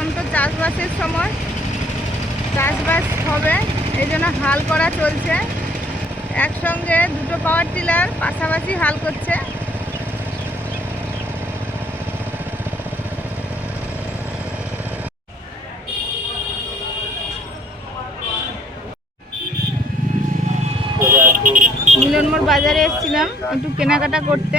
এখন তো চাষবাসের সময়। চাষবাস হবে এই জন্য হাল করা চলছে। একসঙ্গে দুটো পাওয়ার টিলার পাশাপাশি হাল করছে। মিলনমোড় বাজারে এসেছিলাম একটু কেনাকাটা করতে।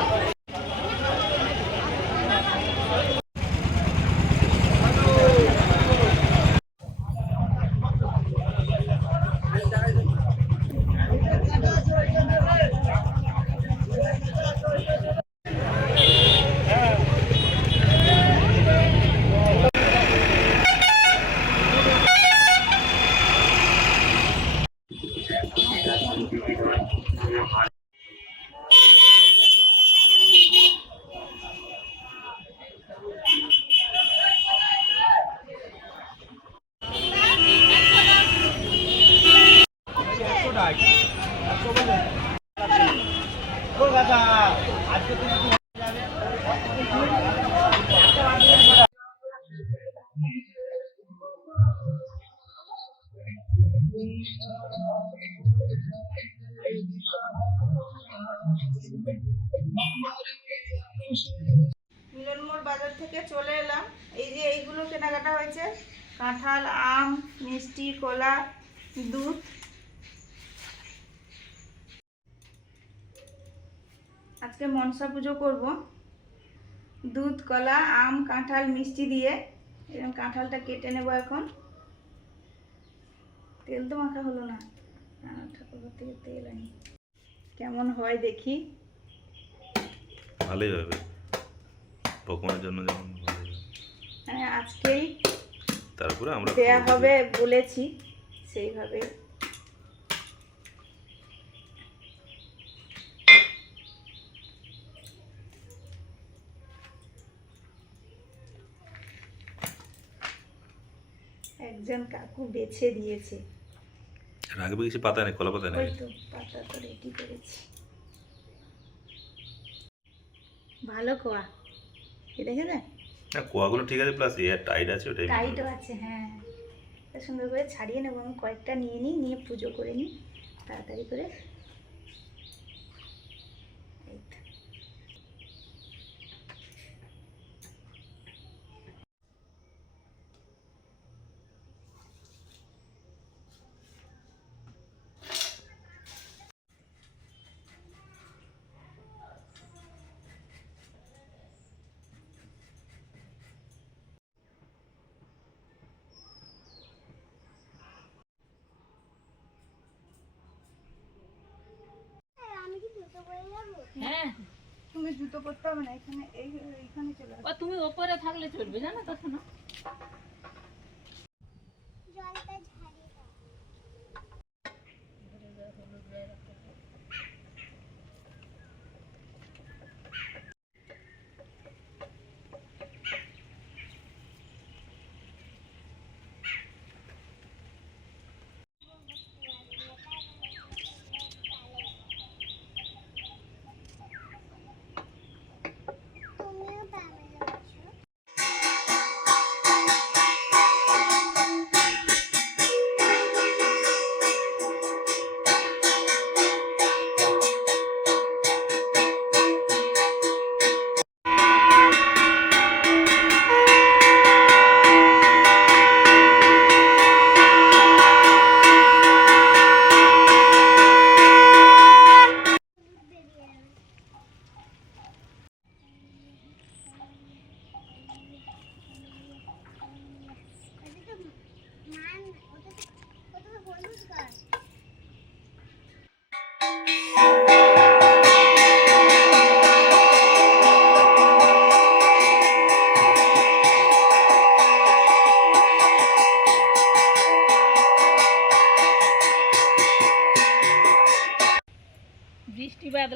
মিলনমোড় বাজার থেকে চলে এলাম। এই যে এইগুলো কেনাকাটা হয়েছে। কাঁঠাল, আম, মিষ্টি, কলা, দুধ। আজকে মনসা পুজো করব। দুধ কলা আম কাঁঠাল মিষ্টি দিয়ে। এরকম কাঁঠালটা কেটে নেব এখন। তেল তো মাখা হলো না। আহ, ঠাকুরঘর থেকে তেল আনি। কেমন হয় দেখি। ভালোই হবে। পকোড়ার জন্য যেমন। মানে আজকেই তারপরে আমরা দেয়া হবে বলেছি। সেইভাবে একজন কাকু বেছে দিয়েছে। রাখবে কিছু পাতা নেই কলা পাতা নেই। তো পাতা তো রেডি করেছি। ভালো কোয়া? এ দেখে দেখ না কোয়াগুলো ঠিক আছে প্লাস এয়ার টাইট আছে ওটাই টাইটও আছে হ্যাঁ। সুন্দর করে ছাড়িয়ে নেব আমি কয়েকটা নিয়ে নিই নিয়ে পুজো করে নিই। তাড়াতাড়ি করে এই তো। হ্যাঁ। তুমি জুতো পরতে হবে না এখানে এই এখানে চলে তুমি ওপরে থাকলে চলবে জানো তখন শোনো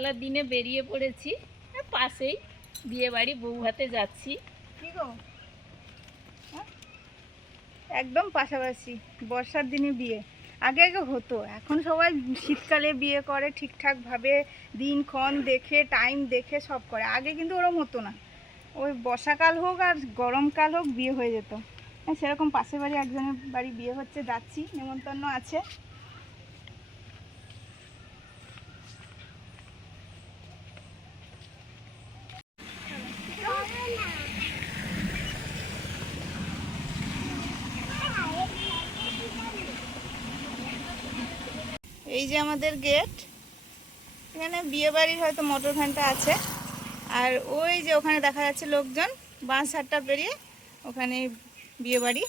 বাদলার দিনে বেরিয়ে পড়েছি পাশেই বিয়ে বাড়ি বউ হাতে যাচ্ছি হ্যাঁ? একদম পাশাপাশি বর্ষার দিনে বিয়ে। আগে আগে হতো এখন সবাই শীতকালে বিয়ে করে ঠিকঠাকভাবে দিনক্ষণ দেখে টাইম দেখে সব করে। আগে কিন্তু ওরম হতো না। ওই বর্ষাকাল হোক আর গরমকাল হোক বিয়ে হয়ে যেত। হ্যাঁ, সেরকম পাশের বাড়ি একজনের বাড়ি বিয়ে হচ্ছে যাচ্ছি নেমন্তন্ন আছে। এই যে আমাদের গেট, এখানে বিয়ে বাড়ির হয়তো মোটর ভ্যানটা আছে। আর ওই যে ওখানে দেখা যাচ্ছে লোকজন বাঁশ হাটটা পেরিয়ে ওখানে বিয়ে বাড়ি।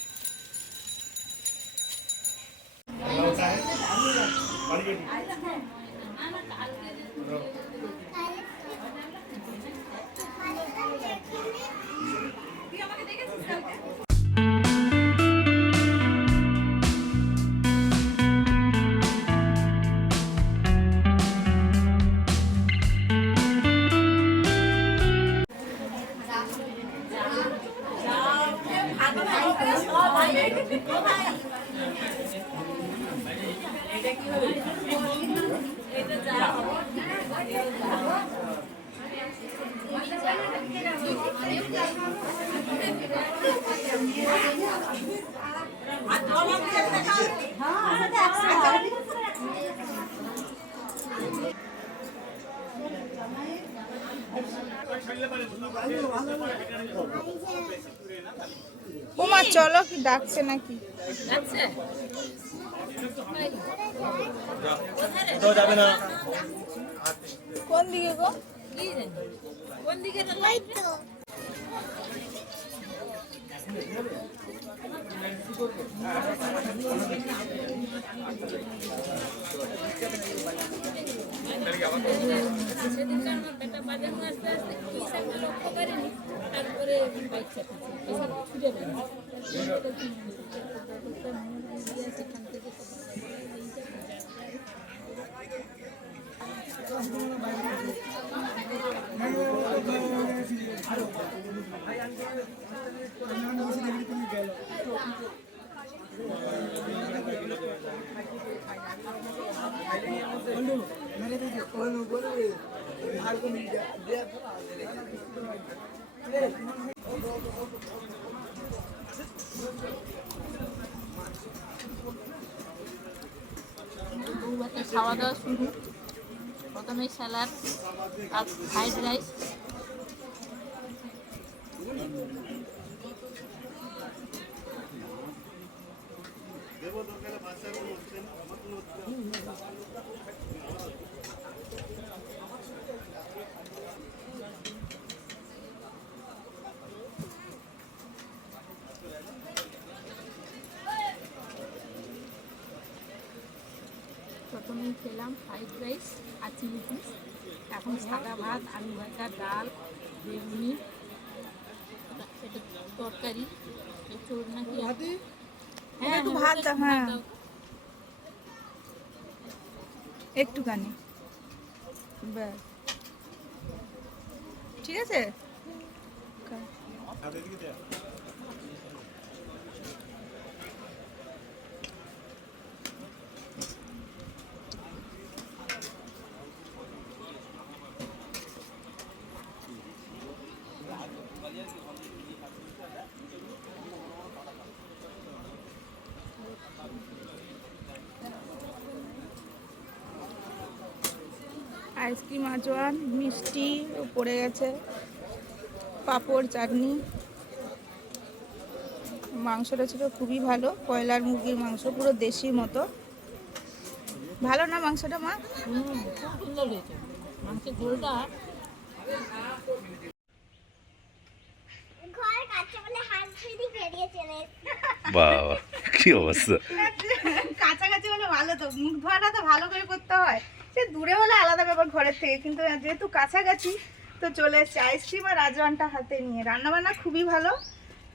ওমা চলো কি ডাকছে নাকি? কোন দিকে গো? কোন দিকে তো সেদিনকে আমার বেটা বাজানো আসতে তারপরে খাওয়া দাওয়া শুরু। প্রথমে স্যালাড আর ফ্রাইড রাইস। প্রথমেই খেলাম ফ্রাইড রাইস আর চিলি এখন সাদা ভাত আলু ভাজা ডাল বেগুনি। তরকারি চোর নাকি হ্যাঁ একটু হ্যাঁ, ভাত দাও, হ্যাঁ। একটুখানি। ব্যাস। ঠিক আছে? আইসক্রিম আজওয়ান মিষ্টি পড়ে গেছে পাঁপড় চাটনি। মাংসটা ছিল খুবই ভালো কয়লার মুরগির মাংস পুরো দেশি মতো। ভালো না মাংসটা মা। বাবা কি অবস্থা? কাছাকাছি হলে ভালো তো মুখ ধোয়াটা তো ভালো করে করতে হয়। সে দূরে হলে আলাদা ব্যাপার ঘরের থেকে। কিন্তু যেহেতু কাছাকাছি তো চলে এসছে আইসক্রিম আর রাজওয়ানটা হাতে নিয়ে। রান্নাবান্না খুবই ভালো।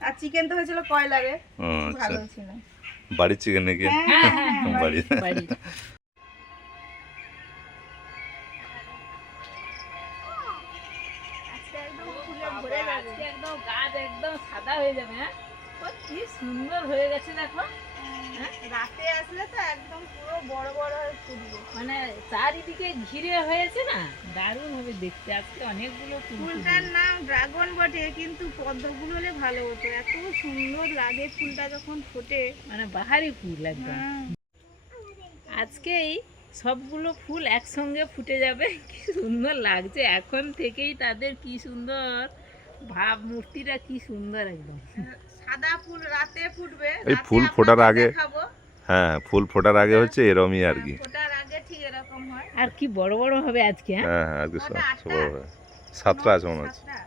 আর চিকেন তো হয়েছিল কয়লারে। ও, আচ্ছা ভালো ছিল। বাড়ির চিকেন নাকি? হ্যাঁ হ্যাঁ হ্যাঁ বাড়ি সুন্দর হয়ে গেছে দেখো। হ্যাঁ? রাতে আসলে তো একদম পুরো বড় বড় হয়ে ফুটবে। মানে চারিদিকে ঘিরে হয়েছে না? দারুণ হবে দেখতে। আজকে অনেকগুলো ফুলটার নাম ড্রাগন বটে কিন্তু পদ্মগুলো হলে ভালো হতো। এত সুন্দর লাগে ফুলটা যখন ফোটে। মানে বাহারি ফুল একদম। হ্যাঁ। আজকেই সবগুলো ফুল একসঙ্গে ফুটে যাবে। কি সুন্দর লাগছে। এখন থেকেই তাদের কি সুন্দর ভাব মূর্তিটা কি সুন্দর একদম। সাদা ফুল রাতে ফুটবে এই ফুল ফোটার আগে হ্যাঁ ফুল ফোটার আগে হচ্ছে এরমই আর কি ফোটার আগে ঠিক এরকম হয়। আর কি বড় বড় হবে আজকে হ্যাঁ? হ্যাঁ হ্যাঁ আজকে। সাতটা আছে মনে হচ্ছে। হ্যাঁ।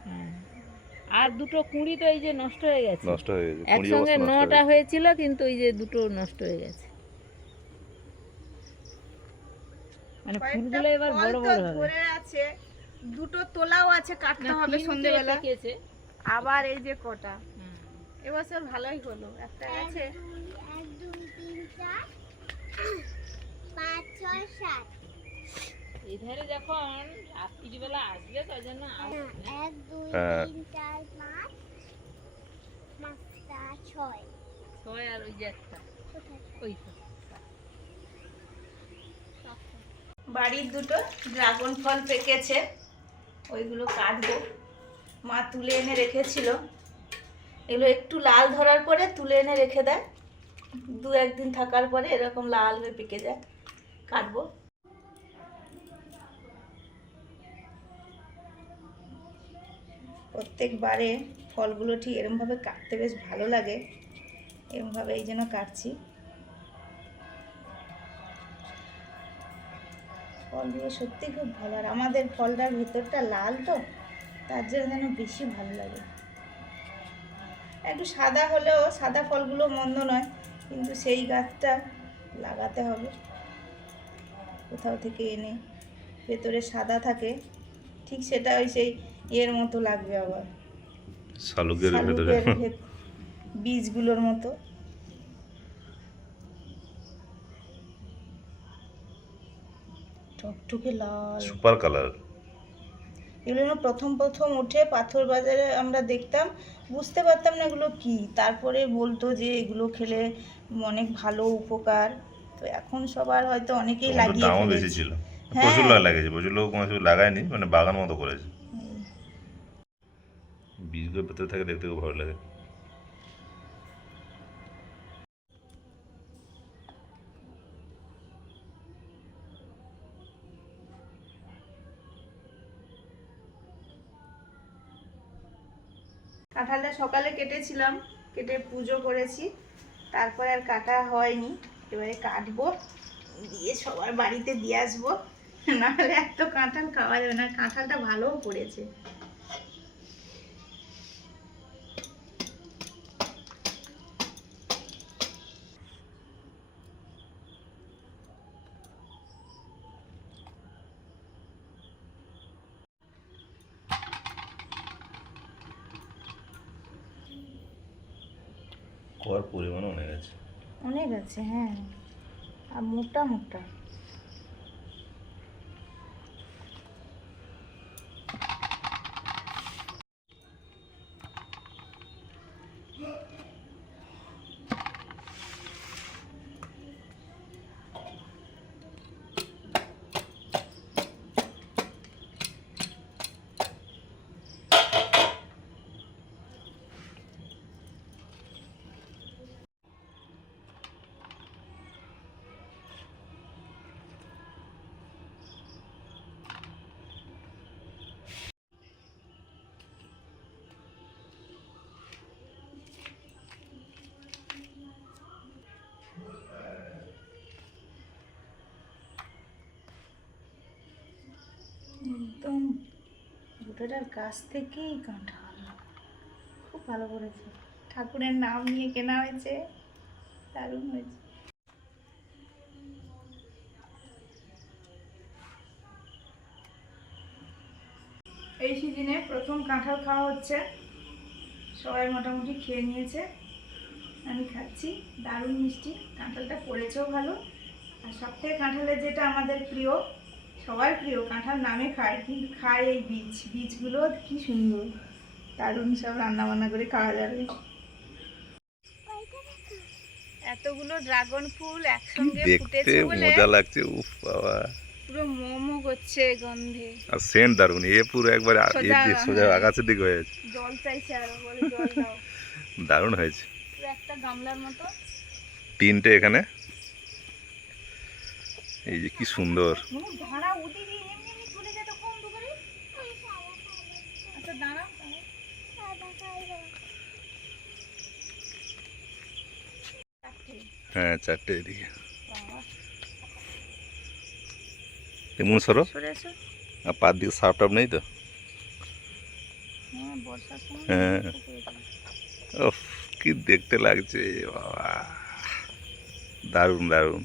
আর দুটো কুঁড়ি তো এই যে নষ্ট হয়ে গেছে। নষ্ট হয়ে গেছে একসঙ্গে হয়ে নটা হয়েছিল কিন্তু এই যে দুটো নষ্ট হয়ে গেছে। মানে ফুলগুলো এবার বড় বড় হবে। আছে দুটো তোলাও আছে কাটতে হবে পেকেছে। আবার এই যে কটা। এবছর ভালোই হলো। একটা আছে এক দুই তিন চার পাঁচ ছয় সাত এই ধারে যখন রাত্রিবেলা আসবে তার জন্য এক দুই হ্যাঁ। তিন চার পাঁচ পাঁচটা ছয়। ছয় আর ওই যে একটা। ওই বাড়ির দুটো ড্রাগন ফল পেকেছে ওইগুলো কাটবো। মা তুলে এনে রেখেছিল। এগুলো একটু লাল ধরার পরে তুলে এনে রেখে দেয়। দু একদিন থাকার পরে এরকম লাল হয়ে পেকে যায়। কাটবো। প্রত্যেকবারে ফলগুলো ঠিক এরমভাবে কাটতে বেশ ভালো লাগে। এরমভাবে এই জন্য কাটছি ফলগুলো সত্যি খুব ভালো। আর আমাদের ফলটার ভেতরটা লাল তো, তার জন্য যেন বেশি ভালো লাগে। একটু সাদা হলেও সাদা ফলগুলো মন্দ নয় কিন্তু সেই গাছটা লাগাতে হবে। কোথাও থেকে এনে ভেতরে সাদা থাকে ঠিক সেটা ওই সেই ইয়ের মতো লাগবে আবার। শালুকের ভেতরে। বীজগুলোর মতো। টকটকে লাল। Super colour. এগুলো প্রথম প্রথম উঠে পাথর বাজারে আমরা দেখতাম। বুঝতে পারতাম না এগুলো কি। তারপরে বলতো যে এগুলো খেলে অনেক ভালো উপকার। তো এখন সবার হয়তো অনেকেই লাগিয়ে দামও বেশি ছিল হ্যাঁ। প্রচুর লাগিয়েছে। প্রচুর লোক কোনো কিছু লাগায়নি মানে বাগান মতো করেছে। বীজগুলো ভেতরে থাকে দেখতে খুব ভালো লাগে। কাঁঠালটা সকালে কেটেছিলাম, কেটে পুজো করেছি। তারপরে আর কাটা হয়নি। এবারে কাটবো, দিয়ে সবার বাড়িতে দিয়ে আসব। নাহলে এত কাঁঠাল খাওয়া যাবে না, কাঁঠালটা ভালোও পড়েছে খাওয়ার পরিমাণ অনেক আছে অনেক আছে হ্যাঁ আর মোটা মোটা একদম গোটাটার কাছ থেকেই কাঁঠাল খুব ভালো করেছে। ঠাকুরের নাম নিয়ে কেনা হয়েছে। দারুণ হয়েছে। এই সিজনে প্রথম কাঁঠাল খাওয়া হচ্ছে। সবাই মোটামুটি খেয়ে নিয়েছে। আমি খাচ্ছি। দারুণ মিষ্টি। কাঁঠালটা পড়েছেও ভালো। আর সবথেকে কাঁঠালের যেটা আমাদের প্রিয় সবার প্রিয় কাঁঠাল নামে খায় কিন্তু খায় এই বীজ। বীজগুলো কি সুন্দর। দারুণ সব রান্না বান্না করে খাওয়া যাবে। এতগুলো ড্রাগন ফুল একসঙ্গে ফুটেছে বলে মজা লাগছে উফ বাবা। পুরো মোমো করছে গন্ধে। আর সেন্ট দারুণ এ পুরো একবার এ সোজা, হ্যাঁ। আকাশের দিকে হয়ে আছে জল চাইছে আরও বলে জল দাও। দারুণ হয়েছে। পুরো একটা গামলার মতো। তিনটে এখানে। এই যে কি সুন্দর। আচ্ছা। হ্যাঁ চারটে এদিকে। এমন সরো। আর পার দিকে সাপ টাপ নেই তো? হ্যাঁ সময় হ্যাঁ। কি দেখতে লাগছে বাবা। দারুণ দারুণ।